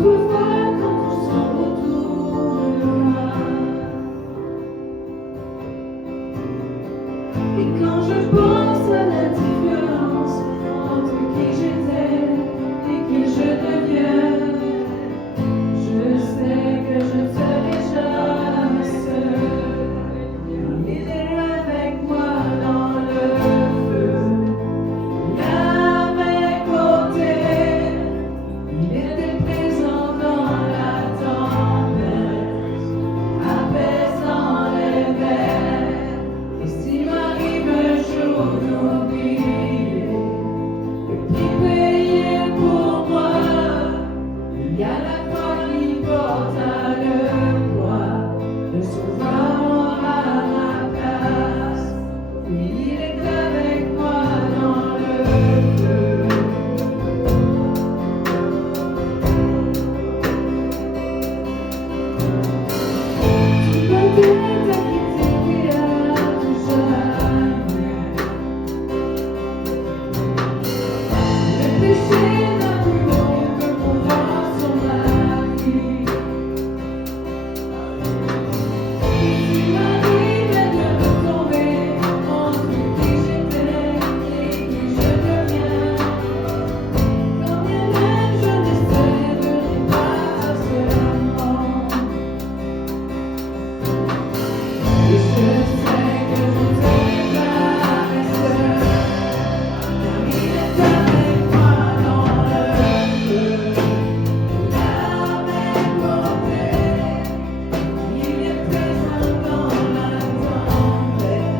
Autrefois, quand tout semble autour de moi, et quand je pense à la différence entre qui j'étais et qui je deviens, je sais que je ne serai jamais seule. Il est avec moi dans le feu, à mes côtés. Il était présent dans la tempête, apaisant les mers. Et s'il m'arrive un jour d'oublier le prix payé pour moi, il y a la croix qui porta le poids, le sauveur à ma place. Oui, il est avec moi dans le feu. Peut-être à quitter qui a tout jamais. Le péché n'a plus aucun pouvoir sur ma vie. Et s'il m'arrivait de retomber entre qui j'étais et qui je deviens, quand bien même je n'essaierai pas seulement. Et je sais que je ne serai jamais seule, car il est avec moi dans le feu, à mes côtés. Il est présent dans la tempête,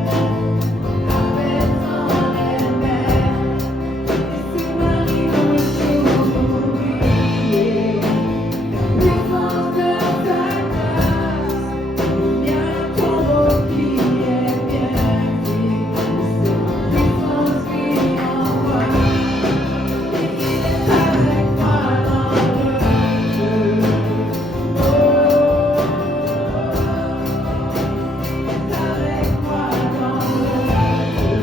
apaisant les mers. Et s'il m'arrive un jour d'oublier la puissance de ta grâce, il y a un tombeau qui est bien vide, c'est ma puissance qui envoie. Et il est avec moi dans le feu. Oh, il est avec moi dans le feu.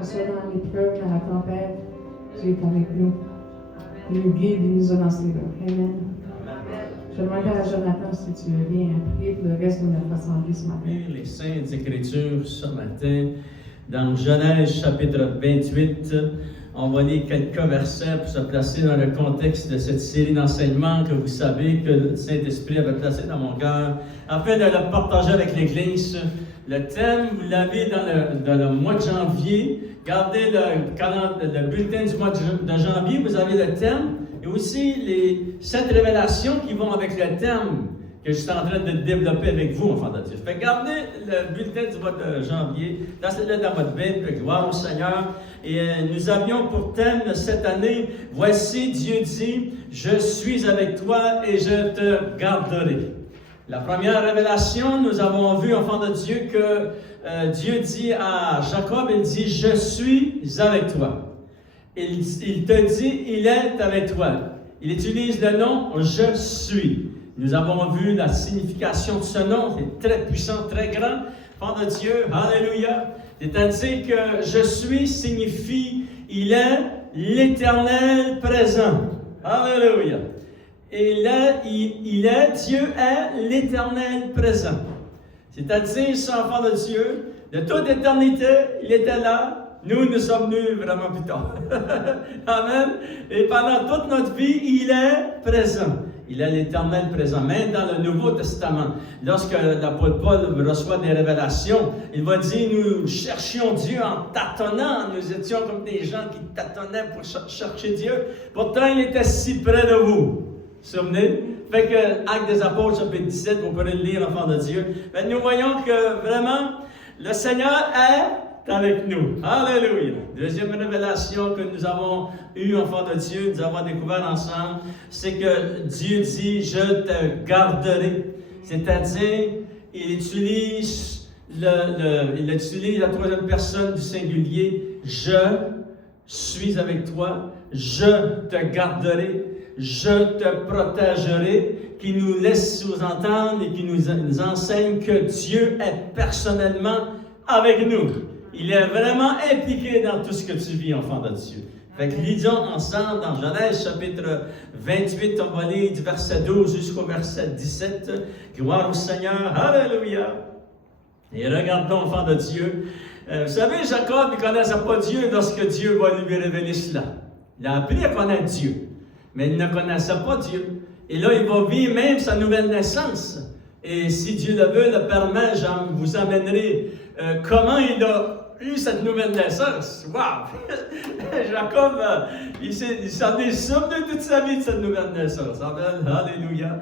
Que ce soit dans l'épreuve, dans la tempête, Dieu est avec nous. Il nous guide, il nous a dans ses bras. Amen. Je demande à Jonathan si tu veux bien prier pour le reste de notre assemblée ce matin. Les Saintes Écritures ce matin, dans Genèse chapitre 28, on va lire quelques versets pour se placer dans le contexte de cette série d'enseignements que vous savez que le Saint-Esprit avait placé dans mon cœur, afin de le partager avec l'Église. Le thème, vous l'avez dans le mois de janvier. Gardez le bulletin du mois de janvier, vous avez le thème et aussi les 7 révélations qui vont avec le thème que je suis en train de développer avec vous, enfants de Dieu. Fait que gardez le bulletin du mois de janvier, placez-le dans votre Bible, gloire au Seigneur. Et nous avions pour thème cette année, voici Dieu dit, je suis avec toi et je te garderai. La première révélation, nous avons vu, enfants de Dieu, que Dieu dit à Jacob, il dit, je suis avec toi. Il te dit, il est avec toi. Il utilise le nom, je suis. Nous avons vu la signification de ce nom, c'est très puissant, très grand. Enfants de Dieu, alléluia. C'est-à-dire que je suis signifie, il est l'Éternel présent. Alléluia. Et là, Dieu est l'Éternel présent. C'est-à-dire, ce enfant de Dieu, de toute éternité, il était là. Nous sommes venus vraiment plus tard. Amen. Et pendant toute notre vie, il est présent. Il est l'Éternel présent. Même dans le Nouveau Testament, lorsque l'apôtre Paul reçoit des révélations, il va dire, nous cherchions Dieu en tâtonnant. Nous étions comme des gens qui tâtonnaient pour chercher Dieu. Pourtant, il était si près de vous. Vous vous souvenez? Fait que Actes des Apôtres, chapitre 17, vous pourrez le lire, enfants de Dieu. Mais nous voyons que vraiment, le Seigneur est avec nous. Alléluia. Deuxième révélation que nous avons eue, enfants de Dieu, nous avons découvert ensemble, c'est que Dieu dit, je te garderai. C'est-à-dire, il utilise la troisième personne du singulier. Je suis avec toi. Je te garderai. Je te protégerai, qui nous laisse sous-entendre et qui nous enseigne que Dieu est personnellement avec nous. Il est vraiment impliqué dans tout ce que tu vis, enfant de Dieu. Fait que lisons ensemble dans Genèse chapitre 28, on va lire du verset 12 jusqu'au verset 17. Gloire au Seigneur, alléluia. Et regardons, enfant de Dieu. Vous savez, Jacob ne connaissait pas Dieu lorsque Dieu va lui révéler cela. Il a appris à connaître Dieu. Mais il ne connaissait pas Dieu. Et là, il va vivre même sa nouvelle naissance. Et si Dieu le veut, le permet, je vous amènerai comment il a eu cette nouvelle naissance. Wow! Jacob, il s'en est souvenu toute sa vie de cette nouvelle naissance. Amen. Alléluia.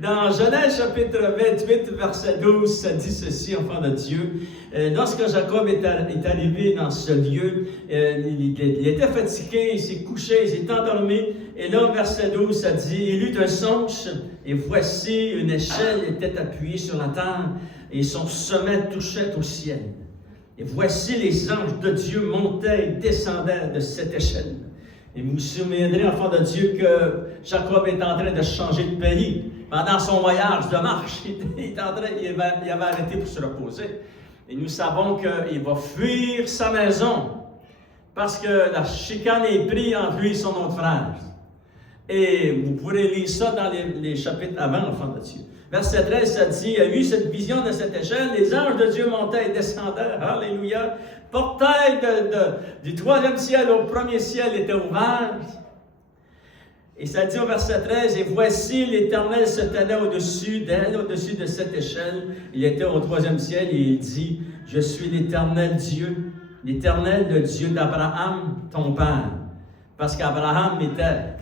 Dans Genèse chapitre 28, verset 12, ça dit ceci, enfant de Dieu. Lorsque Jacob est arrivé dans ce lieu, il était fatigué, il s'est couché, il s'est endormi. Et là, verset 12, ça dit, il eut un songe, et voici une échelle était appuyée sur la terre, et son sommet touchait au ciel. Et voici les anges de Dieu montaient et descendaient de cette échelle. Et vous vous souviendrez, enfant de Dieu, que Jacob est en train de changer de pays. Pendant son voyage de marche, il avait arrêté pour se reposer. Et nous savons qu'il va fuir sa maison parce que la chicane est prise entre lui et son autre frère. Et vous pourrez lire ça dans les chapitres avant, enfant de Dieu. Verset 13, ça dit, il y a eu cette vision de cette échelle, les anges de Dieu montaient et descendaient, alléluia. Portail du troisième ciel au premier ciel était ouvert. Et ça dit au verset 13, et voici l'Éternel se tenait au-dessus d'elle, au-dessus de cette échelle. Il était au troisième ciel et il dit, je suis l'Éternel Dieu, l'Éternel, le Dieu d'Abraham, ton père. Parce qu'Abraham était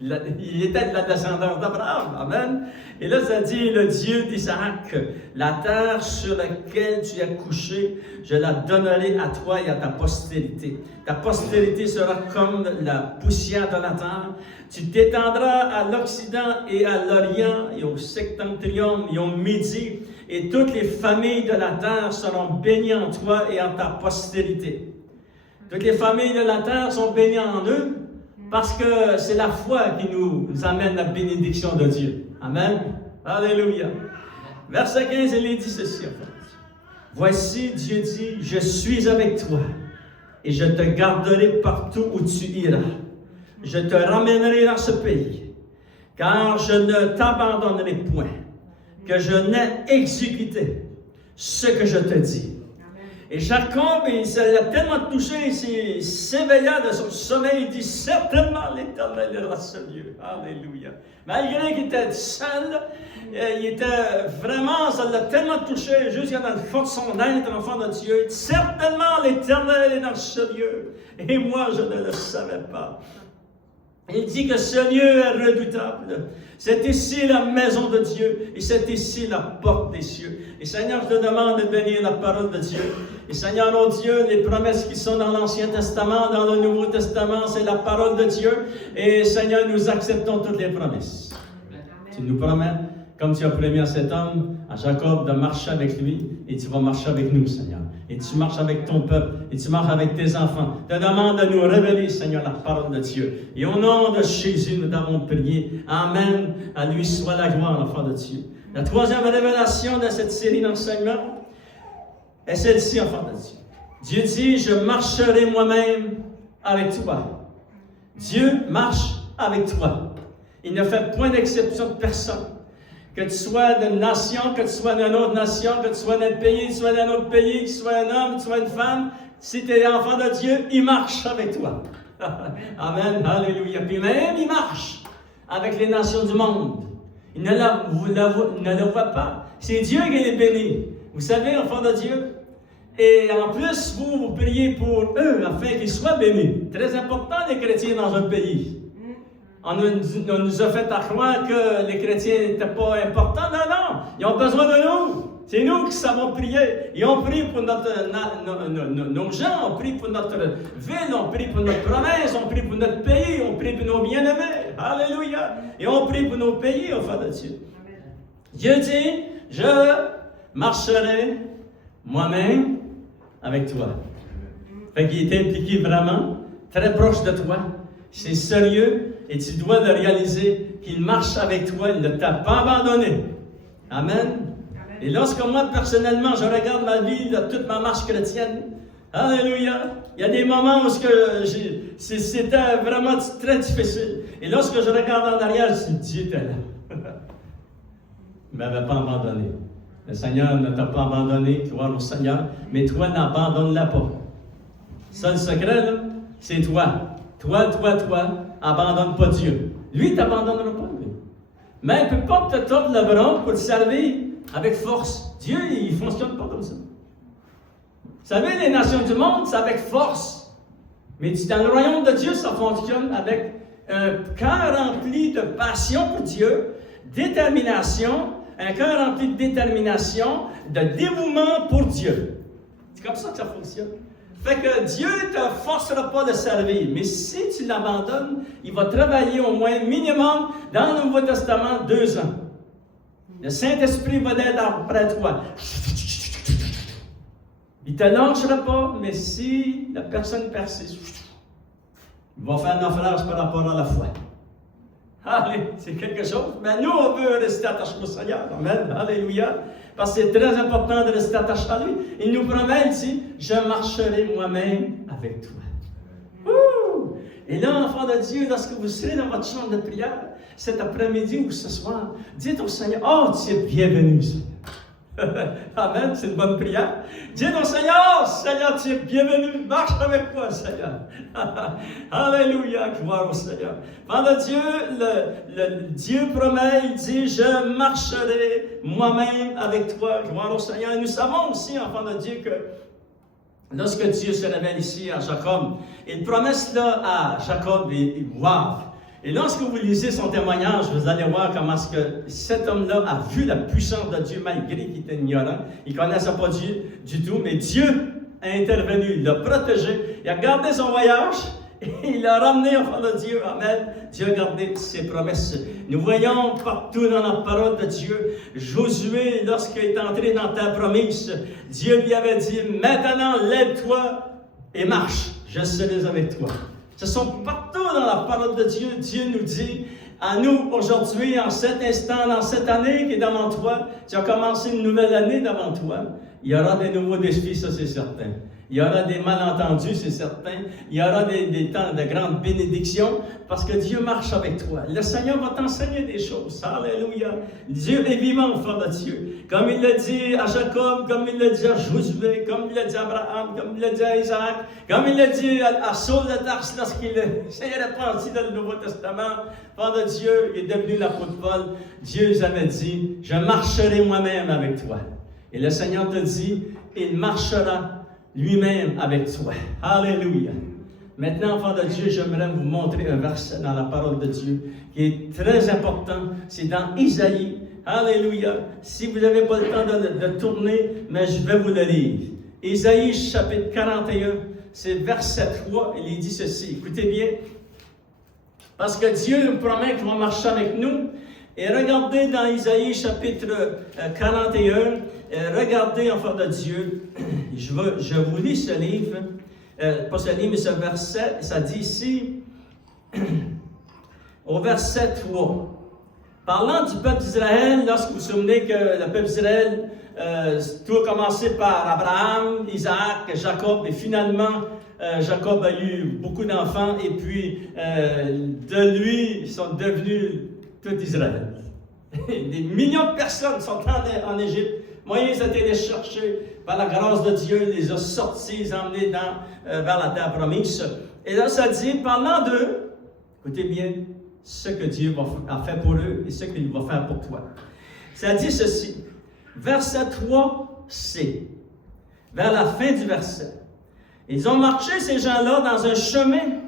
de la descendance d'Abraham. Amen. Et là, ça dit, le Dieu d'Isaac, la terre sur laquelle tu es couché, je la donnerai à toi et à ta postérité. Ta postérité sera comme la poussière de la terre. Tu t'étendras à l'Occident et à l'Orient et au septentrion et au Midi, et toutes les familles de la terre seront bénies en toi et en ta postérité. Toutes les familles de la terre sont bénies en eux, parce que c'est la foi qui nous amène la bénédiction de Dieu. Amen. Alléluia. Verset 15, il est dit ceci. Voici, Dieu dit, je suis avec toi et je te garderai partout où tu iras. Je te ramènerai dans ce pays, car je ne t'abandonnerai point, que je n'ai exécuté ce que je te dis. Et Jacob, ça l'a tellement touché, il s'éveilla de son sommeil, il dit, certainement l'Éternel est dans ce lieu. Alléluia. Malgré qu'il était seul, il était vraiment, ça l'a tellement touché, jusqu'à dans le fond de son être, enfant de Dieu. Il dit, certainement l'Éternel est dans ce lieu. Et moi, je ne le savais pas. Il dit que ce lieu est redoutable. C'est ici la maison de Dieu et c'est ici la porte des cieux. Et Seigneur, je te demande de bénir la parole de Dieu. Et Seigneur, oh Dieu, les promesses qui sont dans l'Ancien Testament, dans le Nouveau Testament, c'est la parole de Dieu. Et Seigneur, nous acceptons toutes les promesses. Tu nous promets, comme tu as promis à cet homme, à Jacob, de marcher avec lui, et tu vas marcher avec nous, Seigneur. Et tu marches avec ton peuple, et tu marches avec tes enfants. Je te demande de nous révéler, Seigneur, la parole de Dieu. Et au nom de Jésus, nous t'avons prié. Amen. À lui soit la gloire, l'enfant de Dieu. La troisième révélation de cette série d'enseignements est celle-ci, enfant de Dieu. Dieu dit, je marcherai moi-même avec toi. Dieu marche avec toi. Il ne fait point d'exception de personne. Que tu sois d'une nation, que tu sois d'une autre nation, que tu sois d'un pays, que tu sois d'un autre pays, que tu sois un homme, que tu sois une femme, si tu es enfant de Dieu, il marche avec toi. Amen, alléluia. Puis même, il marche avec les nations du monde. Il ne le voit pas. C'est Dieu qui les bénit. Vous savez, enfant de Dieu. Et en plus, vous priez pour eux, afin qu'ils soient bénis. Très important, les chrétiens dans un pays. On nous a fait croire que les chrétiens n'étaient pas importants. Non, non, ils ont besoin de nous. C'est nous qui savons prier. Ils ont prié pour nos gens, on prie pour notre ville, on prie pour notre province, on prie pour notre pays, on prie pour nos bien-aimés. Alléluia. Et on prie pour nos pays, enfants de Dieu. Dieu dit, je marcherai moi-même avec toi. Fait qu'il est impliqué vraiment, très proche de toi. C'est sérieux. Et tu dois le réaliser qu'il marche avec toi, il ne t'a pas abandonné. Amen. Amen. Et lorsque moi, personnellement, je regarde ma vie, toute ma marche chrétienne, alléluia, il y a des moments où c'était vraiment très difficile. Et lorsque je regarde en arrière, je dis, Dieu était là. Il ne m'avait pas abandonné. Le Seigneur ne t'a pas abandonné, gloire au Seigneur, mais toi, n'abandonne-la pas. Ça, le secret, là, c'est toi. Toi, abandonne pas Dieu. Lui, il ne t'abandonnera pas, lui. Mais il ne peut pas te tordre le bras pour te servir avec force. Dieu, il ne fonctionne pas comme ça. Vous savez, les nations du monde, c'est avec force. Mais dans le royaume de Dieu, ça fonctionne avec un cœur rempli de passion pour Dieu, détermination, un cœur rempli de détermination, de dévouement pour Dieu. C'est comme ça que ça fonctionne. Fait que Dieu ne te forcera pas de servir, mais si tu l'abandonnes, il va travailler au moins minimum dans le Nouveau Testament 2 ans. Le Saint-Esprit va être après toi. Il ne te lâchera pas, mais si la personne persiste, il va faire naufrage par rapport à la foi. Allez, c'est quelque chose. Mais nous, on veut rester attachés au Seigneur. Amen. Alléluia. Parce que c'est très important de rester attaché à lui. Il nous promet, il dit, je marcherai moi-même avec toi. Ouh! Et là, enfant de Dieu, lorsque vous serez dans votre chambre de prière, cet après-midi ou ce soir, dites au Seigneur, oh, tu es bienvenu, Seigneur. Amen, c'est une bonne prière. Dites au Seigneur, Seigneur, tu es bienvenu, marche avec moi, Seigneur. Alléluia, gloire au Seigneur. Pendant Dieu, le Dieu promet, il dit, je marcherai moi-même avec toi, gloire au Seigneur. Et nous savons aussi, enfant de Dieu, que lorsque Dieu se révèle ici à Jacob, il promet cela à Jacob et wow. Et lorsque vous lisez son témoignage, vous allez voir comment ce que cet homme-là a vu la puissance de Dieu malgré qu'il était ignorant. Il ne connaissait pas Dieu du tout, mais Dieu a intervenu, il l'a protégé, il a gardé son voyage et il l'a ramené enfant de Dieu. Amen. Dieu a gardé ses promesses. Nous voyons partout dans la parole de Dieu, Josué, lorsqu'il est entré dans ta promesse, Dieu lui avait dit, maintenant lève-toi et marche, je serai avec toi. Ce sont partout dans la parole de Dieu. Dieu nous dit à nous aujourd'hui, en cet instant, dans cette année qui est devant toi, tu as commencé une nouvelle année devant toi. Il y aura des nouveaux défis, ça c'est certain. Il y aura des malentendus, c'est certain. Il y aura des temps de grande bénédiction parce que Dieu marche avec toi. Le Seigneur va t'enseigner des choses. Alléluia. Dieu est vivant, enfant de Dieu. Comme il l'a dit à Jacob, comme il l'a dit à Josué, comme il l'a dit à Abraham, comme il l'a dit à Isaac, comme il l'a dit à Saul de Tarse lorsqu'il s'est repenti dans le Nouveau Testament. Enfant de Dieu, il est devenu l'apôtre Paul. Dieu nous avait dit, je marcherai moi-même avec toi. Et le Seigneur te dit, il marchera lui-même avec toi. Alléluia. Maintenant, enfant de Dieu, j'aimerais vous montrer un verset dans la parole de Dieu qui est très important. C'est dans Isaïe. Alléluia. Si vous n'avez pas le temps de tourner, mais je vais vous le lire. Isaïe chapitre 41, c'est verset 3. Il dit ceci. Écoutez bien. Parce que Dieu nous promet qu'il va marcher avec nous. Et regardez dans Isaïe chapitre 41, regardez, enfant de Dieu, je vous lis ce livre, pas ce livre, mais ce verset, ça dit ici, au verset 3, parlant du peuple d'Israël, lorsque vous vous souvenez que le peuple d'Israël, tout a commencé par Abraham, Isaac, Jacob, et finalement, Jacob a eu beaucoup d'enfants, et puis de lui, ils sont devenus tout Israël. Des millions de personnes sont en Égypte. Moïse a été les chercher par la grâce de Dieu, les a sortis, les a emmenés vers la terre promise. Et là, ça dit, parlant d'eux, écoutez bien, ce que Dieu a fait pour eux et ce qu'il va faire pour toi. Ça dit ceci, verset 3c, vers la fin du verset. Ils ont marché, ces gens-là, dans un chemin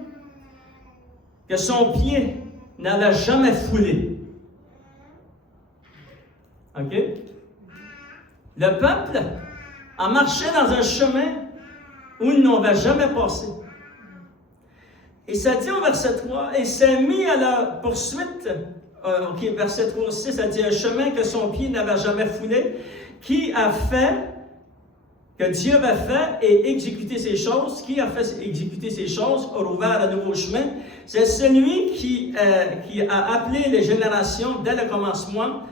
que son pied n'avait jamais foulé. OK? Le peuple a marché dans un chemin où il n'avait jamais passé. Et ça dit au verset 3, et s'est mis à la poursuite, verset 3 aussi, ça dit un chemin que son pied n'avait jamais foulé, qui a fait, que Dieu avait fait et exécuté ces choses, qui a fait exécuter ces choses, a ouvert un nouveau chemin, c'est celui qui a appelé les générations dès le commencement,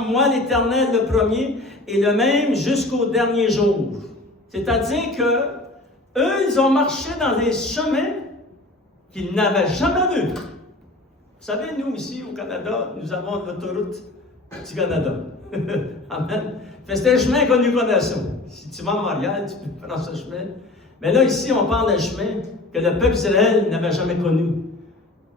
moi l'Éternel le premier, et le même jusqu'au dernier jour. C'est-à-dire que eux, ils ont marché dans des chemins qu'ils n'avaient jamais vus. Vous savez, nous, ici, au Canada, nous avons l'autoroute du Canada. Amen. C'est un chemin que nous connaissons. Si tu vas à Montréal, tu peux prendre ce chemin. Mais là, ici, on parle d'un chemin que le peuple d'Israël n'avait jamais connu.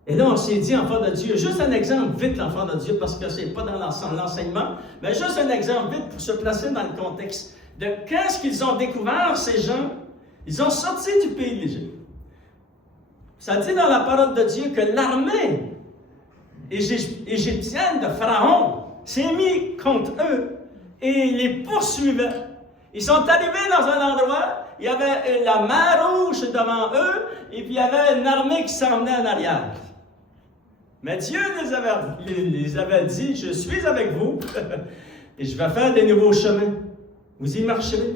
Et là, on s'est dit, enfant de Dieu, juste un exemple vite, l'enfant de Dieu, parce que ce n'est pas dans l'enseignement, mais juste un exemple vite pour se placer dans le contexte de qu'est-ce qu'ils ont découvert, ces gens. Ils ont sorti du pays de l'Égypte. Ça dit dans la parole de Dieu que l'armée égyptienne de Pharaon s'est mise contre eux et les poursuivait. Ils sont arrivés dans un endroit, il y avait la mer Rouge devant eux, et puis il y avait une armée qui s'en venait en arrière. Mais Dieu les avait dit, je suis avec vous, et je vais faire des nouveaux chemins. Vous y marcherez.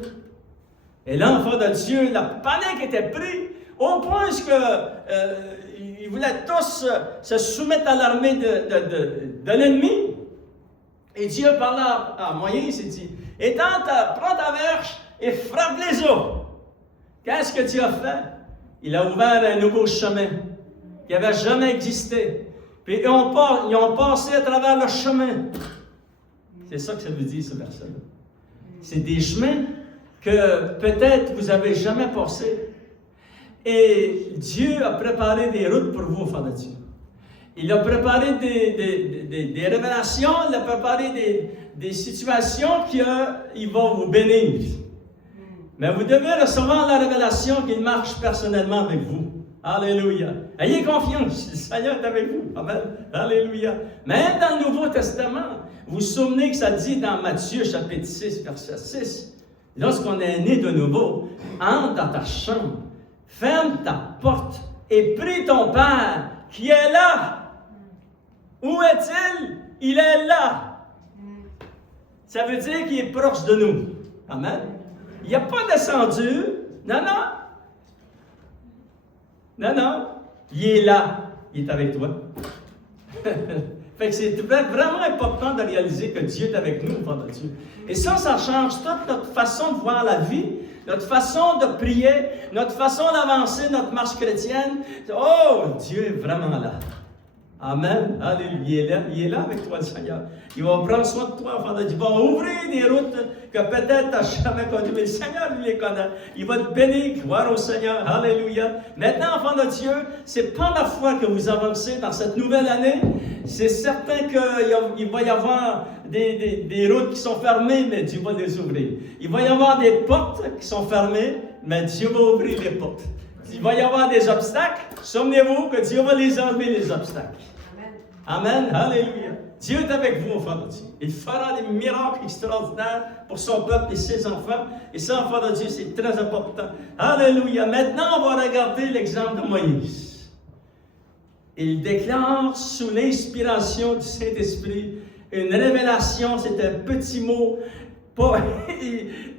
Et là, enfant de Dieu, la panique était prise, au point qu'ils voulaient tous se soumettre à l'armée de l'ennemi. Et Dieu parla à Moïse, il dit, prends ta verge et frappe les eaux. Qu'est-ce que Dieu a fait? Il a ouvert un nouveau chemin qui n'avait jamais existé. Puis ils ont passé à travers le chemin. C'est ça que ça veut dire, ce verset-là. C'est des chemins que peut-être vous n'avez jamais passés. Et Dieu a préparé des routes pour vous, enfants de Dieu. Il a préparé des révélations, il a préparé des situations qu'il va vous bénir. Mais vous devez recevoir la révélation qu'il marche personnellement avec vous. Alléluia. Ayez confiance, le Seigneur est avec vous. Amen. Alléluia. Même dans le Nouveau Testament, vous vous souvenez que ça dit dans Matthieu chapitre 6, verset 6, lorsqu'on est né de nouveau, entre dans ta chambre, ferme ta porte et prie ton Père qui est là. Où est-il? Il est là. Ça veut dire qu'il est proche de nous. Amen. Il n'a pas descendu. Non, non. Non, non. Il est là. Il est avec toi. Fait que c'est vraiment important de réaliser que Dieu est avec nous, enfants de Dieu. Et ça change toute notre façon de voir la vie, notre façon de prier, notre façon d'avancer, notre marche chrétienne. Oh, Dieu est vraiment là. Amen. Alléluia. Il est là avec toi, le Seigneur. Il va prendre soin de toi, enfant de Dieu. Il va ouvrir des routes que peut-être tu n'as jamais connues, mais le Seigneur, lui, les connaît. Il va te bénir. Gloire au Seigneur. Alléluia. Maintenant, enfant de Dieu, c'est par la foi que vous avancez dans cette nouvelle année. C'est certain qu'il va y avoir des routes qui sont fermées, mais Dieu va les ouvrir. Il va y avoir des portes qui sont fermées, mais Dieu va ouvrir les portes. Il va y avoir des obstacles. Souvenez-vous que Dieu va les enlever, les obstacles. Amen. Alléluia. Dieu est avec vous, enfants de Dieu. Il fera des miracles extraordinaires pour son peuple et ses enfants. Et ça, enfants de Dieu, c'est très important. Alléluia. Maintenant, on va regarder l'exemple de Moïse. Il déclare sous l'inspiration du Saint-Esprit une révélation. C'est un petit mot. Mais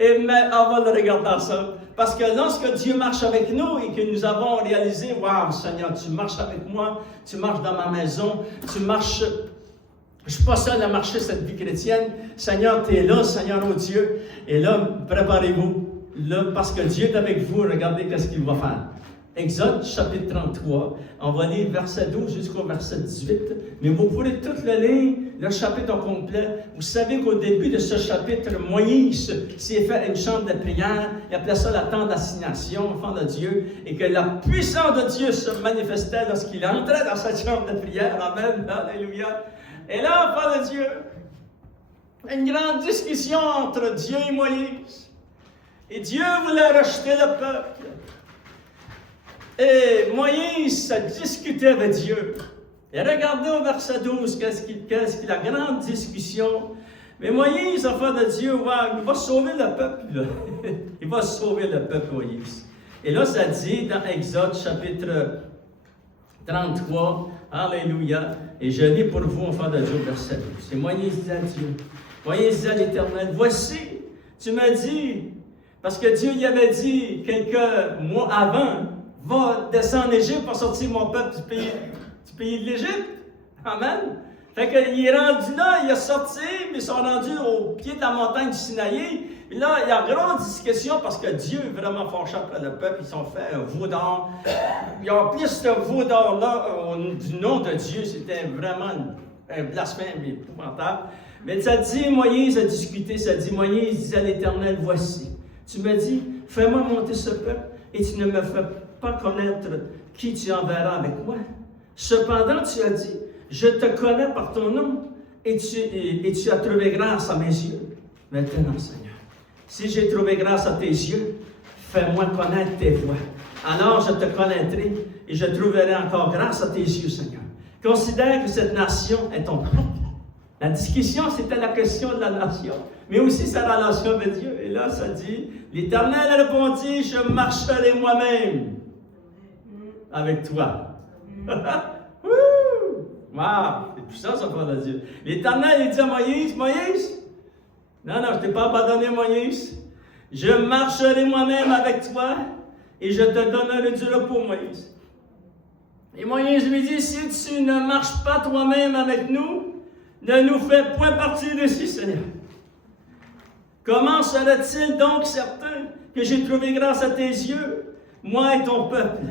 on va le regarder ensemble. Parce que lorsque Dieu marche avec nous et que nous avons réalisé, waouh, Seigneur, tu marches avec moi, tu marches dans ma maison, tu marches. Je ne suis pas seul à marcher cette vie chrétienne. Seigneur, tu es là, Seigneur, oh Dieu. Et là, préparez-vous. Là, parce que Dieu est avec vous, regardez qu'est-ce qu'il va faire. Exode, chapitre 33, on va lire verset 12 jusqu'au verset 18, mais vous pourrez tout le lire, le chapitre au complet. Vous savez qu'au début de ce chapitre, Moïse s'est fait une chambre de prière, il appelait ça la tente d'assignation, enfant de Dieu, et que la puissance de Dieu se manifestait lorsqu'il entrait dans cette chambre de prière. Amen, alléluia. Et là, enfant de Dieu, une grande discussion entre Dieu et Moïse. Et Dieu voulait rejeter le peuple. Et Moïse a discuté avec Dieu. Et regardez au verset 12, qu'est-ce qu'il a grande discussion. Mais Moïse, enfant de Dieu, il va sauver le peuple. Là. Il va sauver le peuple, Moïse. Et là, ça dit dans Exode, chapitre 33, Alléluia. Et je lis pour vous, enfant de Dieu, verset 12. Et Moïse dit à Dieu, Moïse dit à l'Éternel, voici, tu m'as dit, parce que Dieu y avait dit quelques mois avant, va descendre en Égypte pour sortir mon peuple du pays de l'Égypte. Amen. Fait qu'il est rendu là, il est sorti, mais ils sont rendus au pied de la montagne du Sinaï. Et là, il y a une grande discussion parce que Dieu est vraiment fâché après le peuple. Ils ont fait un veau d'or. Et en plus, ce veau d'or-là, du nom de Dieu, c'était vraiment un blasphème épouvantable. Mais ça dit, Moïse a discuté, ça dit, Moïse disait à l'Éternel, voici, tu me dis, fais-moi monter ce peuple et tu ne me fais pas connaître qui tu enverras avec moi. Cependant, tu as dit, je te connais par ton nom et tu as trouvé grâce à mes yeux. Maintenant, Seigneur, si j'ai trouvé grâce à tes yeux, fais-moi connaître tes voies. Alors je te connaîtrai et je trouverai encore grâce à tes yeux, Seigneur. Considère que cette nation est ton peuple. La discussion, c'était la question de la nation, mais aussi sa relation avec Dieu. Et là, ça dit, l'Éternel répondit, je marcherai moi-même avec toi. Wow, c'est puissant ça, parole de Dieu. L'Éternel, il dit à Moïse, Moïse, non, je ne t'ai pas abandonné, Moïse. Je marcherai moi-même avec toi et je te donnerai du repos, Moïse. Et Moïse lui dit, si tu ne marches pas toi-même avec nous, ne nous fais point partie d'ici, Seigneur. Comment serait-il donc certain que j'ai trouvé grâce à tes yeux, moi et ton peuple?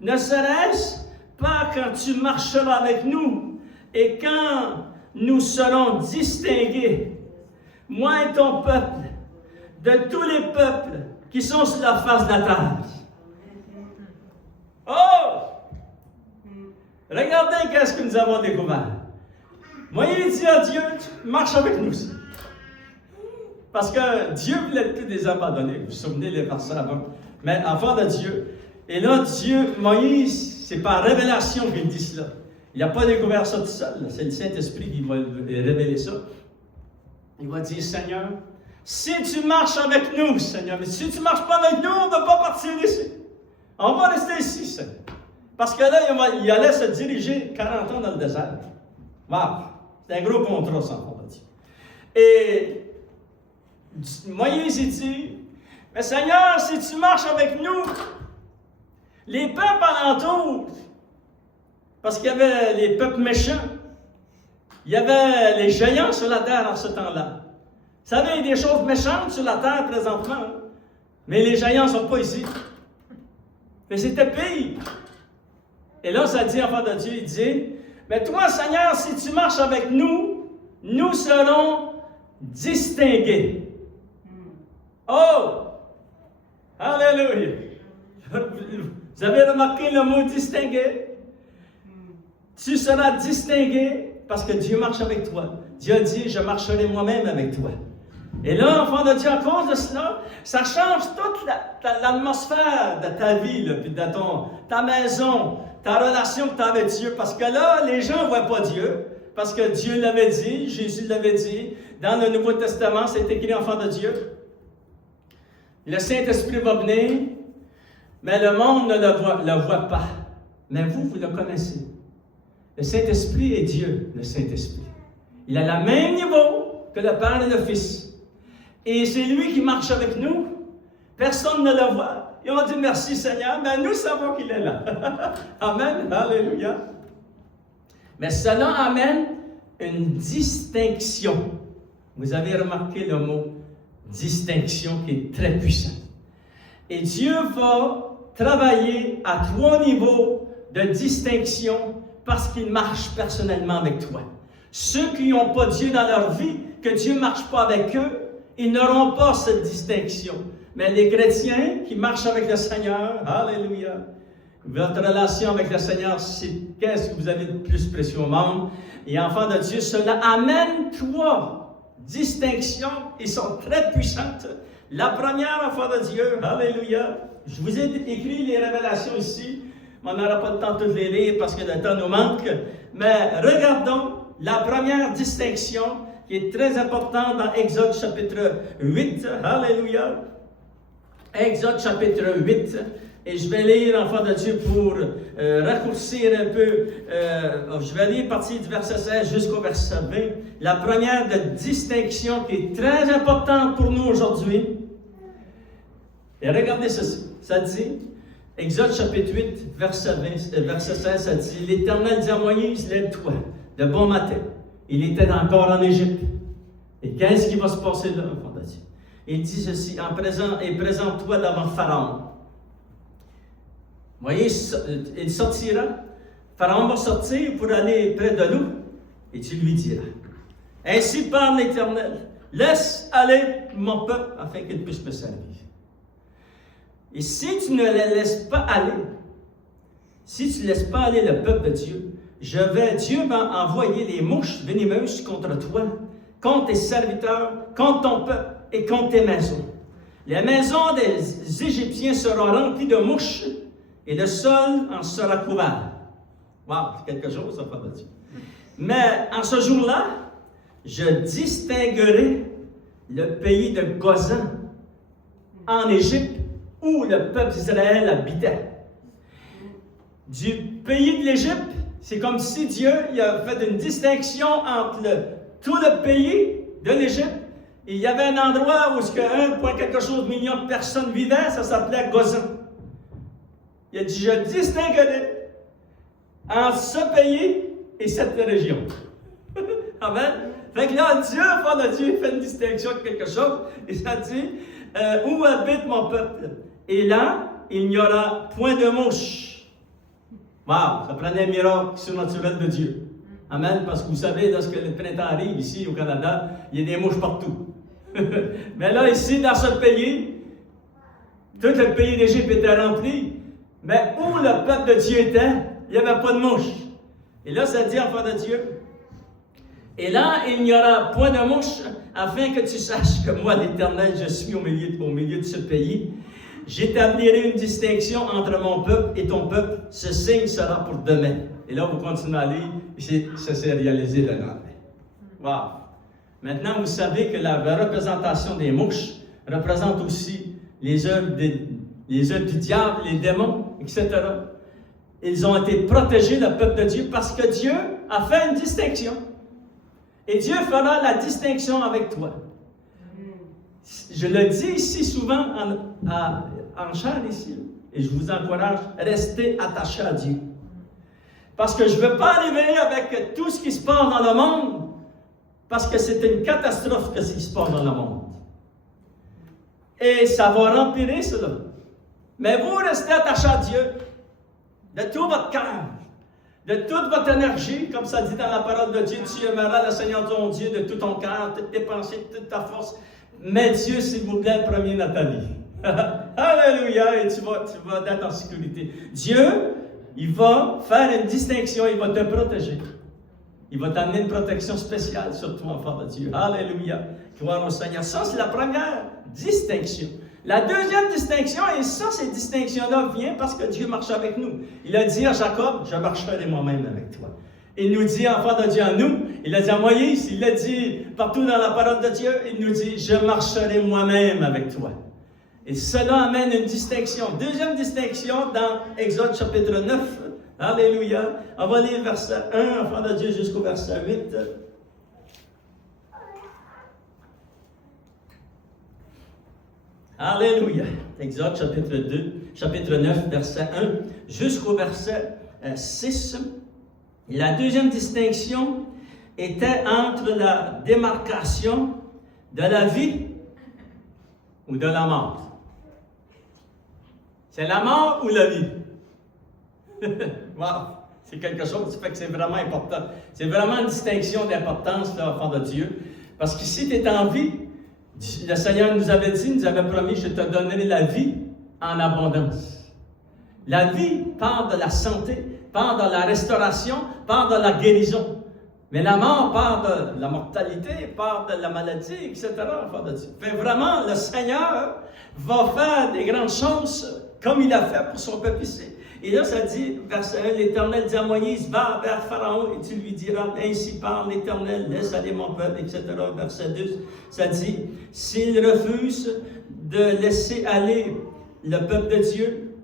Ne serait-ce pas quand tu marcheras avec nous et quand nous serons distingués, moi et ton peuple, de tous les peuples qui sont sur la face de la terre. Oh! Regardez qu'est-ce que nous avons découvert. Moïse dit à Dieu, tu marches avec nous. Parce que Dieu voulait plus les abandonner. Vous vous souvenez les versets avant. Mais enfant de Dieu. Et là, Dieu, Moïse, c'est par révélation qu'il dit cela. Il n'a pas découvert ça tout seul. C'est le Saint-Esprit qui va révéler ça. Il va dire, Seigneur, si tu marches avec nous, Seigneur, mais si tu ne marches pas avec nous, on ne va pas partir d'ici. On va rester ici, Seigneur. Parce que là, il allait se diriger 40 ans dans le désert. Wow! C'est un gros contrat, ça, on va dire. Et Moïse, il dit, mais Seigneur, si tu marches avec nous, les peuples alentours, parce qu'il y avait les peuples méchants, Il y avait les géants sur la terre en ce temps-là. Vous savez, il y a des choses méchantes sur la terre présentement, hein? Mais les géants ne sont pas ici. Mais c'était pire. Et là, ça dit, enfant de Dieu, il dit, mais toi, Seigneur, si tu marches avec nous, nous serons distingués. Oh! Alléluia! Vous avez remarqué le mot distingué? Tu seras distingué parce que Dieu marche avec toi. Dieu a dit, je marcherai moi-même avec toi. Et là, enfant de Dieu, à cause de cela, ça change toute l'atmosphère de ta vie, là, puis de ta maison, ta relation que tu as avec Dieu. Parce que là, les gens ne voient pas Dieu. Parce que Dieu l'avait dit, Jésus l'avait dit. Dans le Nouveau Testament, c'est écrit, enfant de Dieu. Le Saint-Esprit va venir, mais le monde ne le voit pas. Mais vous le connaissez. Le Saint-Esprit est Dieu, le Saint-Esprit. Il a le même niveau que le Père et le Fils. Et c'est lui qui marche avec nous. Personne ne le voit. Et on dit merci Seigneur, mais nous savons qu'il est là. Amen, alléluia. Mais cela amène une distinction. Vous avez remarqué le mot distinction qui est très puissant. Et Dieu va travailler à 3 niveaux de distinction parce qu'il marche personnellement avec toi. Ceux qui n'ont pas Dieu dans leur vie, que Dieu ne marche pas avec eux, ils n'auront pas cette distinction. Mais les chrétiens qui marchent avec le Seigneur, alléluia, votre relation avec le Seigneur, c'est qu'est-ce que vous avez de plus précieux au monde. Et enfants de Dieu, cela amène 3 distinctions qui sont très puissantes. La première, enfants de Dieu, alléluia, je vous ai écrit les révélations ici. On n'aura pas le temps de toutes les lire parce que le temps nous manque. Mais regardons la première distinction qui est très importante dans Exode chapitre 8. Alléluia. Exode chapitre 8. Et je vais lire, enfant de Dieu, pour raccourcir un peu. Je vais lire partir du verset 16 jusqu'au verset 20. La première distinction qui est très importante pour nous aujourd'hui. Et regardez ceci. Ça dit, Exode chapitre 8, verset 16, ça dit, l'Éternel dit à Moïse, lève-toi, de bon matin. Il était encore en Égypte. Et qu'est-ce qui va se passer là, enfant de Dieu? Il dit ceci, présente-toi devant Pharaon. Moïse, il sortira. Pharaon va sortir pour aller près de nous. Et tu lui diras, ainsi parle l'Éternel, laisse aller mon peuple afin qu'il puisse me servir. Et si tu ne les laisses pas aller, si tu ne laisses pas aller le peuple de Dieu, Dieu va envoyer les mouches venimeuses contre toi, contre tes serviteurs, contre ton peuple et contre tes maisons. Les maisons des Égyptiens seront remplies de mouches et le sol en sera couvert. Wow, c'est quelque chose, ça, pas de Dieu. Mais en ce jour-là, je distinguerai le pays de Gozan en Égypte où le peuple d'Israël habitait. Du pays de l'Égypte, c'est comme si Dieu il a fait une distinction entre tout le pays de l'Égypte. Il y avait un endroit où 1 quelque chose million de personnes vivaient, ça s'appelait Gozan. Il a dit, je distinguerai entre ce pays et cette région. Amen. Fait que là, Dieu fait une distinction de quelque chose, et ça dit, où habite mon peuple? Et là, il n'y aura point de mouche. Wow, ça prenait un miracle surnaturel de Dieu. Amen, parce que vous savez, lorsque le printemps arrive ici au Canada, il y a des mouches partout. Mais là, ici, dans ce pays, tout le pays d'Égypte était rempli, mais où le peuple de Dieu était, il n'y avait pas de mouches. Et là, ça dit, enfant de Dieu, et là, il n'y aura point de mouche, afin que tu saches que moi, l'Éternel, je suis au milieu de ce pays. J'établirai une distinction entre mon peuple et ton peuple. Ce signe sera pour demain. Et là, vous continuez à lire, ça s'est réalisé le lendemain. Wow! Maintenant, vous savez que la représentation des mouches représente aussi les œuvres du diable, les démons, etc. Ils ont été protégés, le peuple de Dieu, parce que Dieu a fait une distinction. Et Dieu fera la distinction avec toi. Je le dis ici souvent en chair ici, et je vous encourage, restez attachés à Dieu. Parce que je ne veux pas arriver avec tout ce qui se passe dans le monde, parce que c'est une catastrophe ce qui se passe dans le monde. Et ça va empirer cela. Mais vous restez attachés à Dieu de tout votre cœur, de toute votre énergie, comme ça dit dans la parole de Dieu. Tu aimeras le Seigneur ton Dieu de tout ton cœur, toutes tes pensées, toute ta force. Mais Dieu, s'il vous plaît, le premier dans ta vie. Alléluia, et tu vas être en sécurité. Dieu, il va faire une distinction, il va te protéger. Il va t'amener une protection spéciale sur toi, enfant de Dieu. Alléluia. Gloire au Seigneur. Ça, c'est la première distinction. La deuxième distinction, et ça, cette distinction-là vient parce que Dieu marche avec nous. Il a dit à Jacob, je marcherai moi-même avec toi. Il nous dit, enfant de Dieu, à nous. Il a dit à Moïse, il l'a dit partout dans la parole de Dieu, il nous dit, je marcherai moi-même avec toi. Et cela amène une distinction. Deuxième distinction dans Exode chapitre 9. Alléluia. On va lire verset 1, enfant de Dieu, jusqu'au verset 8. Alléluia. Exode chapitre 9, verset 1, jusqu'au verset 6. La deuxième distinction était entre la démarcation de la vie ou de la mort. C'est la mort ou la vie? Wow, c'est quelque chose qui fait que c'est vraiment important. C'est vraiment une distinction d'importance, là, enfant de Dieu. Parce qu'ici, tu es en vie. Le Seigneur nous avait dit, nous avait promis, je te donnerai la vie en abondance. La vie part de la santé, part de la restauration, part de la guérison. Mais la mort part de la mortalité, part de la maladie, etc. Enfant de Dieu. Fait vraiment, le Seigneur va faire des grandes choses comme il a fait pour son peuple ici. Et là, ça dit, verset 1, l'Éternel dit à Moïse, va vers Pharaon et tu lui diras, ainsi parle l'Éternel, laisse aller mon peuple, etc. Verset 2, ça dit, s'il refuse de laisser aller le peuple de Dieu,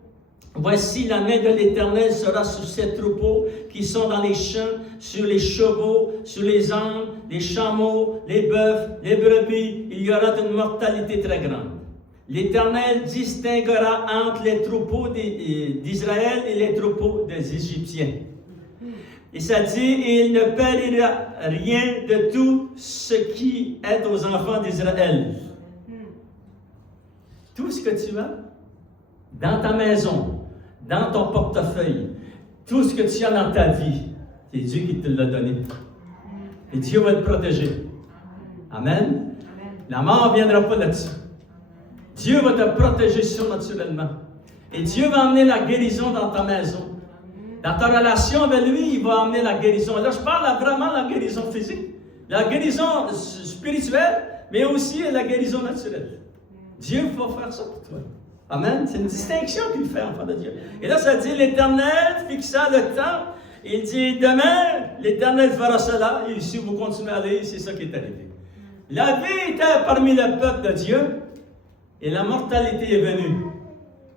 voici la main de l'Éternel sera sur ces troupeaux qui sont dans les champs, sur les chevaux, sur les ânes, les chameaux, les bœufs, les brebis, il y aura une mortalité très grande. L'Éternel distinguera entre les troupeaux d'Israël et les troupeaux des Égyptiens. Et ça dit, il ne périra rien de tout ce qui est aux enfants d'Israël. Tout ce que tu as dans ta maison, dans ton portefeuille, tout ce que tu as dans ta vie, c'est Dieu qui te l'a donné. Et Dieu va te protéger. Amen. La mort ne viendra pas là-dessus. Dieu va te protéger surnaturellement. Et Dieu va amener la guérison dans ta maison. Dans ta relation avec lui, il va amener la guérison. Là, je parle vraiment de la guérison physique, la guérison spirituelle, mais aussi la guérison naturelle. Dieu va faire ça pour toi. Amen. C'est une distinction qu'il fait, enfant de Dieu. Et là, ça dit, l'Éternel fixa le temps. Il dit, demain, l'Éternel fera cela. Et si vous continuez à aller, c'est ça qui est arrivé. La vie était parmi le peuple de Dieu. Et la mortalité est venue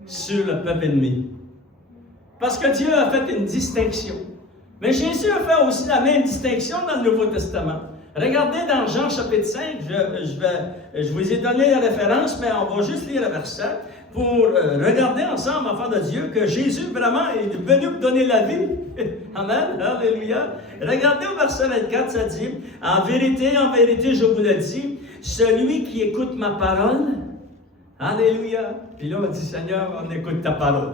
sur le peuple ennemi. Parce que Dieu a fait une distinction. Mais Jésus a fait aussi la même distinction dans le Nouveau Testament. Regardez dans Jean chapitre 5, je vous ai donné la référence, mais on va juste lire le verset pour regarder ensemble, enfants de Dieu, que Jésus vraiment est venu pour donner la vie. Amen, alléluia. Regardez au verset 24, ça dit, en vérité, je vous le dis, celui qui écoute ma parole, alléluia. Puis là, on dit, Seigneur, on écoute ta parole.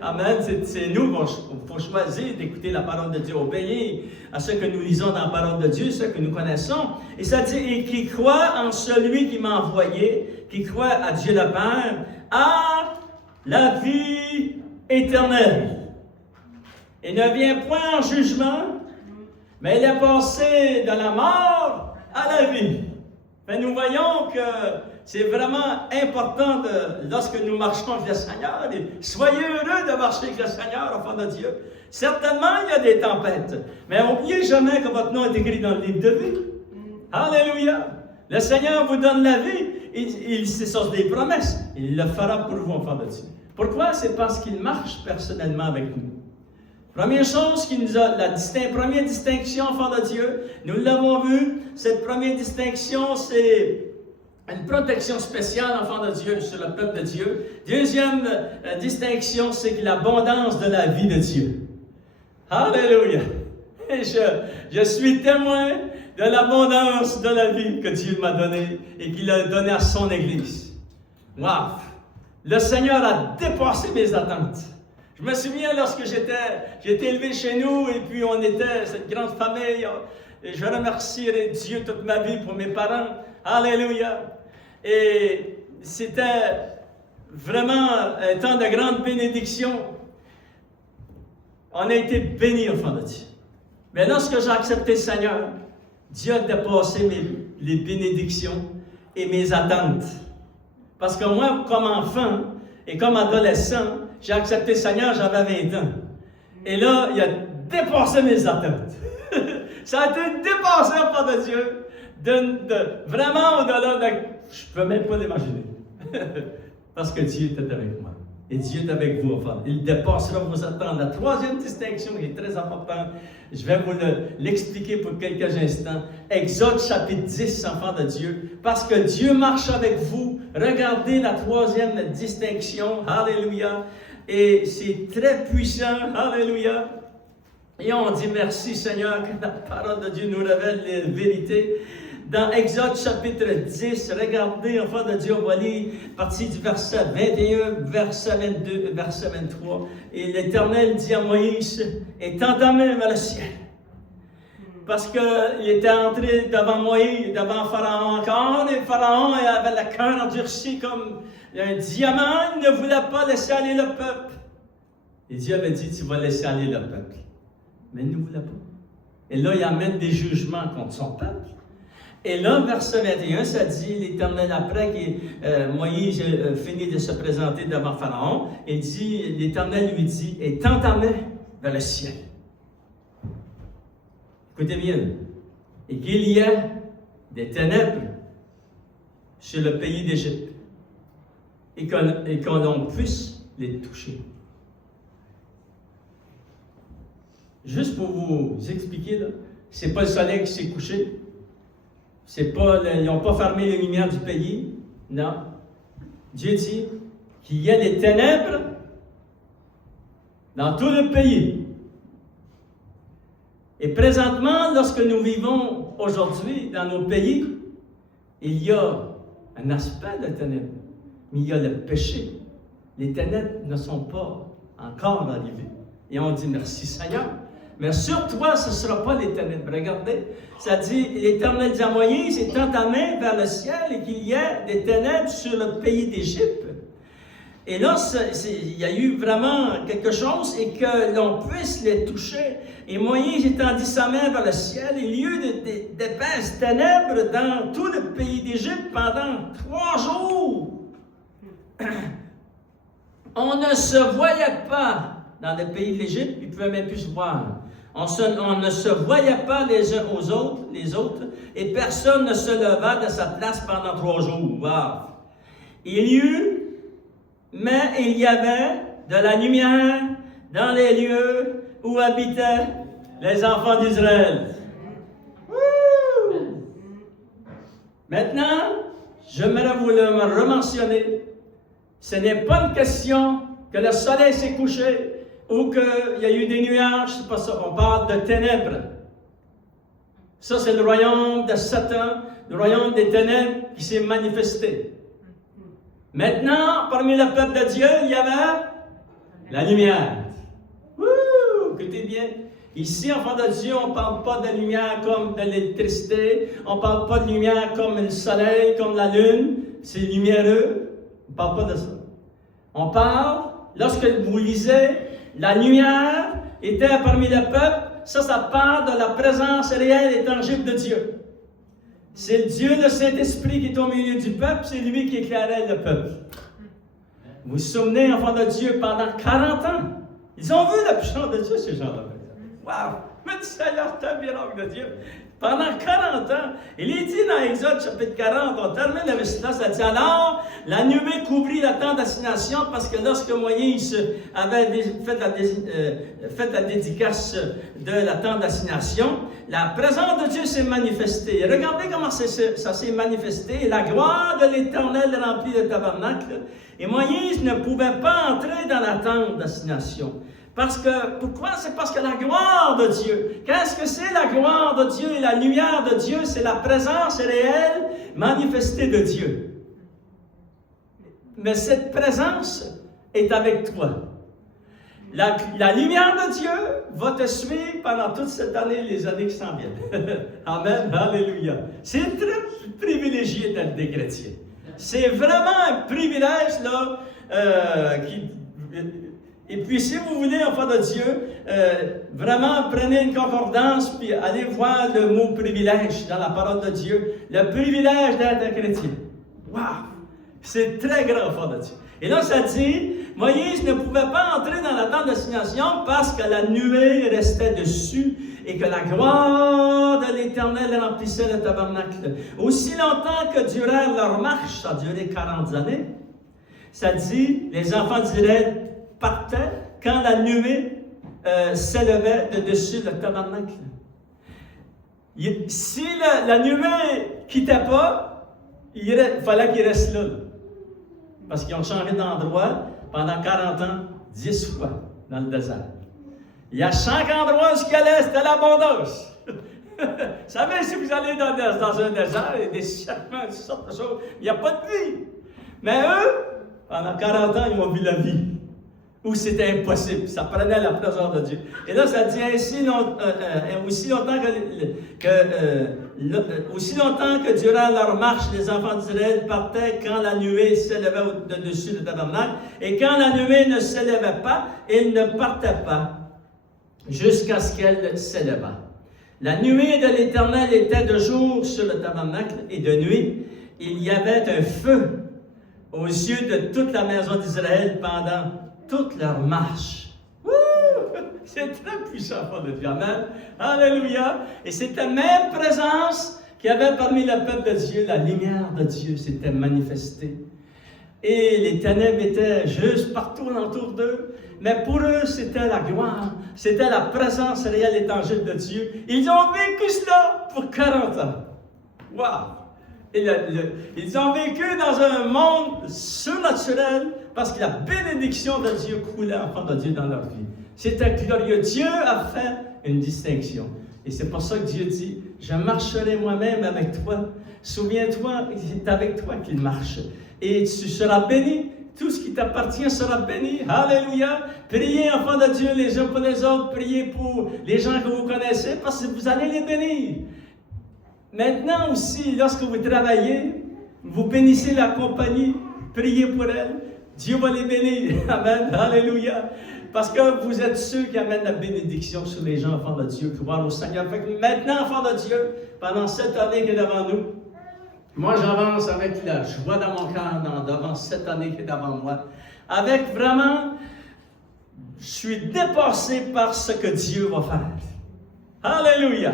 Amen. C'est nous, il faut choisir d'écouter la parole de Dieu, obéir à ce que nous lisons dans la parole de Dieu, ce que nous connaissons. Et ça dit, et qui croit en celui qui m'a envoyé, qui croit à Dieu le Père, a la vie éternelle. Il ne vient point en jugement, mais il est passé de la mort à la vie. Mais nous voyons que c'est vraiment important lorsque nous marchons avec le Seigneur. Et soyez heureux de marcher avec le Seigneur, enfant de Dieu. Certainement, il y a des tempêtes. Mais n'oubliez jamais que votre nom est écrit dans le livre de vie. Alléluia. Le Seigneur vous donne la vie. C'est ça des promesses. Il le fera pour vous, enfant de Dieu. Pourquoi? C'est parce qu'il marche personnellement avec nous. Première chose qui nous a, première distinction, enfant de Dieu, nous l'avons vu, cette première distinction, c'est une protection spéciale, enfant de Dieu, sur le peuple de Dieu. Deuxième distinction, c'est l'abondance de la vie de Dieu. Alléluia. Et je suis témoin de l'abondance de la vie que Dieu m'a donnée et qu'il a donnée à son Église. Wow! Le Seigneur a dépassé mes attentes. Je me souviens lorsque j'étais élevé chez nous et puis on était cette grande famille. Et je remercierai Dieu toute ma vie pour mes parents. Alléluia! Et c'était vraiment un temps de grande bénédiction. On a été bénis, enfants de Dieu. Mais lorsque j'ai accepté le Seigneur, Dieu a dépassé les bénédictions et mes attentes. Parce que moi, comme enfant et comme adolescent, j'ai accepté le Seigneur, j'avais 20 ans. Et là, il a dépassé mes attentes. Ça a été dépassé, enfants de Dieu, vraiment au-delà de... Je ne peux même pas l'imaginer. Parce que Dieu était avec moi. Et Dieu est avec vous, enfants. Il dépassera vos attentes. La troisième distinction qui est très importante, je vais vous l'expliquer pour quelques instants. Exode chapitre 10, enfants de Dieu. Parce que Dieu marche avec vous. Regardez la troisième distinction. Alléluia. Et c'est très puissant. Alléluia. Et on dit merci Seigneur que la parole de Dieu nous révèle les vérités. Dans Exode chapitre 10, regardez, enfants de Dieu, on va lire partie du verset 21, verset 22, verset 23. Et l'Éternel dit à Moïse, étends ta main vers le ciel. Parce qu'il était entré devant Moïse, devant Pharaon encore, et Pharaon avait le cœur endurci comme un diamant, il ne voulait pas laisser aller le peuple. Et Dieu avait dit, tu vas laisser aller le peuple. Mais il ne voulait pas. Et là, il amène des jugements contre son peuple. Et là, verset 21, ça dit, l'Éternel, après que Moïse finit de se présenter devant Pharaon, l'Éternel lui dit, étends ta main vers le ciel. Écoutez bien, et qu'il y ait des ténèbres sur le pays d'Égypte, et qu'on puisse les toucher. Juste pour vous expliquer, ce n'est pas le soleil qui s'est couché. Ils n'ont pas fermé les lumières du pays. Non. Dieu dit qu'il y a des ténèbres dans tout le pays. Et présentement, lorsque nous vivons aujourd'hui dans nos pays, il y a un aspect de ténèbres, mais il y a le péché. Les ténèbres ne sont pas encore arrivées. Et on dit merci Seigneur. Mais sur toi, ce ne sera pas les ténèbres. Regardez, ça dit, l'Éternel dit à Moïse, étends ta main vers le ciel et qu'il y ait des ténèbres sur le pays d'Égypte. Et là, il y a eu vraiment quelque chose et que l'on puisse les toucher. Et Moïse étendit sa main vers le ciel, il y eut d'épaisses ténèbres dans tout le pays d'Égypte pendant 3 jours. On ne se voyait pas dans le pays de l'Égypte, ils ne pouvaient même plus se voir. On ne se voyait pas les uns aux autres, et personne ne se leva de sa place pendant 3 jours. Wow. Il y avait de la lumière dans les lieux où habitaient les enfants d'Israël. Maintenant, j'aimerais vous le rementionner. Ce n'est pas une question que le soleil s'est couché ou qu'il y a eu des nuages, c'est pas ça. On parle de ténèbres. Ça, c'est le royaume de Satan, le royaume des ténèbres qui s'est manifesté. Maintenant, parmi le peuple de Dieu, il y avait la lumière. Écoutez bien. Ici, enfants de Dieu, on ne parle pas de lumière comme de l'électricité. On ne parle pas de lumière comme le soleil, comme la lune. C'est lumineux. On ne parle pas de ça. On parle, lorsque vous lisez, la lumière était parmi le peuple. Ça parle de la présence réelle et tangible de Dieu. C'est Dieu, le Saint-Esprit, qui est au milieu du peuple. C'est lui qui éclairait le peuple. Vous vous souvenez, enfants de Dieu, pendant 40 ans, ils ont vu la puissance de Dieu, ces gens-là. Wow! Mais le Seigneur, c'est un miracle de Dieu. Pendant 40 ans, il est dit dans Exode chapitre 40, on termine le verset là, ça dit alors, la nuée couvrit la tente d'assignation parce que lorsque Moïse avait fait la dédicace de la tente d'assignation, la présence de Dieu s'est manifestée. Regardez comment ça s'est manifesté. La gloire de l'Éternel remplit le tabernacle et Moïse ne pouvait pas entrer dans la tente d'assignation Pourquoi? C'est parce que la gloire de Dieu. Qu'est-ce que c'est la gloire de Dieu et la lumière de Dieu? C'est la présence réelle, manifestée de Dieu. Mais cette présence est avec toi. La lumière de Dieu va te suivre pendant toute cette année, les années qui s'en viennent. Amen, alléluia. C'est très privilégié d'être des chrétiens. C'est vraiment un privilège, là, et puis, si vous voulez, enfant de Dieu, vraiment prenez une concordance, puis allez voir le mot privilège dans la parole de Dieu. Le privilège d'être un chrétien. Wow! C'est très grand, enfant de Dieu. Et là, ça dit, Moïse ne pouvait pas entrer dans la tente d'assignation parce que la nuée restait dessus et que la gloire de l'Éternel remplissait le tabernacle. Aussi longtemps que durèrent leur marche, ça a duré 40 années, ça dit, les enfants d'Israël partait quand la nuée s'élevait de dessus le tabernacle. Si la nuée ne quittait pas, il fallait qu'il reste là. Parce qu'ils ont changé d'endroit pendant 40 ans, 10 fois dans le désert. Il y a 5 endroits où il allait, c'était l'abondance. Vous savez, si vous allez dans un désert, il y a des serpents, toutes sortes de choses, il n'y a pas de vie. Mais eux, pendant 40 ans, ils ont vu la vie. Où c'était impossible. Ça prenait la présence de Dieu. Et là, ça dit aussi longtemps que durant leur marche, les enfants d'Israël partaient quand la nuée s'élevait au-dessus du tabernacle. Et quand la nuée ne s'élevait pas, ils ne partaient pas jusqu'à ce qu'elle s'élevât. La nuée de l'Éternel était de jour sur le tabernacle et de nuit, il y avait un feu aux yeux de toute la maison d'Israël pendant toute leur marche. Wouh! C'est très puissant, pour le Dieu. Amen. Alléluia. Et c'est la même présence qu'il y avait parmi le peuple de Dieu. La lumière de Dieu s'était manifestée. Et les ténèbres étaient juste partout autour d'eux. Mais pour eux, c'était la gloire. C'était la présence réelle et tangible de Dieu. Ils ont vécu cela pour 40 ans. Wow! Ils ont vécu dans un monde surnaturel parce que la bénédiction de Dieu coulait en front de Dieu dans leur vie. C'était glorieux. Dieu a fait une distinction. Et c'est pour ça que Dieu dit, je marcherai moi-même avec toi. Souviens-toi, c'est avec toi qu'il marche. Et tu seras béni. Tout ce qui t'appartient sera béni. Alléluia. Priez, enfants de Dieu, les uns pour les autres. Priez pour les gens que vous connaissez parce que vous allez les bénir. Maintenant aussi, lorsque vous travaillez, vous bénissez la compagnie, priez pour elle, Dieu va les bénir. Amen. Alléluia. Parce que vous êtes ceux qui amènent la bénédiction sur les gens, enfants de Dieu. Gloire au Seigneur. Fait que maintenant, enfants de Dieu, pendant cette année qui est devant nous, moi j'avance avec la joie dans mon cœur devant cette année qui est devant moi. Avec vraiment, je suis dépassé par ce que Dieu va faire. Alléluia.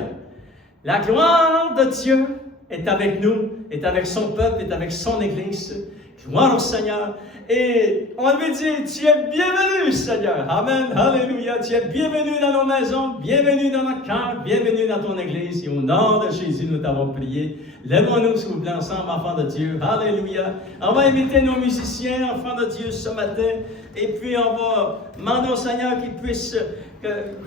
La gloire de Dieu est avec nous, est avec son peuple, est avec son Église. Gloire au Seigneur. Et on lui dit, tu es bienvenu, Seigneur. Amen. Alléluia. Tu es bienvenu dans nos maisons, bienvenue dans notre cœur, bienvenue dans ton Église. Et au nom de Jésus, nous t'avons prié. Lèvons-nous, s'il vous plaît, ensemble, enfants de Dieu. Alléluia. On va inviter nos musiciens, enfants de Dieu, ce matin. Et puis, on va demander au Seigneur qu'il puisse,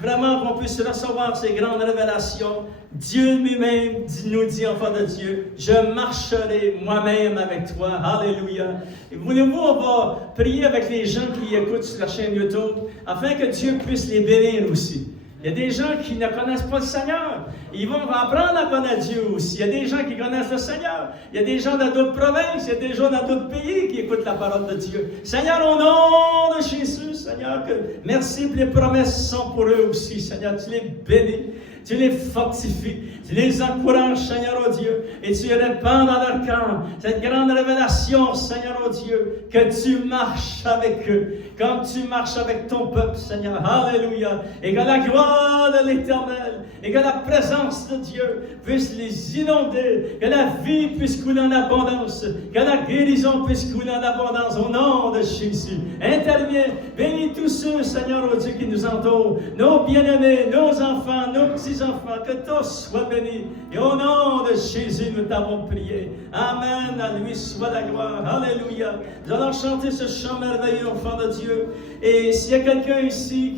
vraiment qu'on puisse recevoir ces grandes révélations. Dieu lui-même nous dit, enfants de Dieu, je marcherai moi-même avec toi. Alléluia. Et voulez-vous, on va prier avec les gens qui écoutent sur la chaîne YouTube, afin que Dieu puisse les bénir aussi. Il y a des gens qui ne connaissent pas le Seigneur. Ils vont apprendre à connaître Dieu aussi. Il y a des gens qui connaissent le Seigneur. Il y a des gens dans d'autres provinces, il y a des gens dans d'autres pays qui écoutent la parole de Dieu. Seigneur, au nom de Jésus, Seigneur, merci pour les promesses sont pour eux aussi. Seigneur, tu les bénis, tu les fortifies, tu les encourages, Seigneur, oh Dieu, et tu répands dans leur cœur cette grande révélation, Seigneur, oh Dieu, que tu marches avec eux, comme tu marches avec ton peuple, Seigneur. Alléluia. Et que la gloire de l'Éternel et que la présence de Dieu puisse les inonder, que la vie puisse couler en abondance, que la guérison puisse couler en abondance au nom de Jésus. Interviens, bénis tous ceux, Seigneur, oh Dieu, qui nous entourent, nos bien-aimés, nos enfants, nos petits-enfants, que tous soient bénis. Et au nom de Jésus, nous t'avons prié. Amen. À lui soit la gloire. Alléluia. Nous allons chanter ce chant merveilleux, enfant de Dieu. Et s'il y a quelqu'un ici qui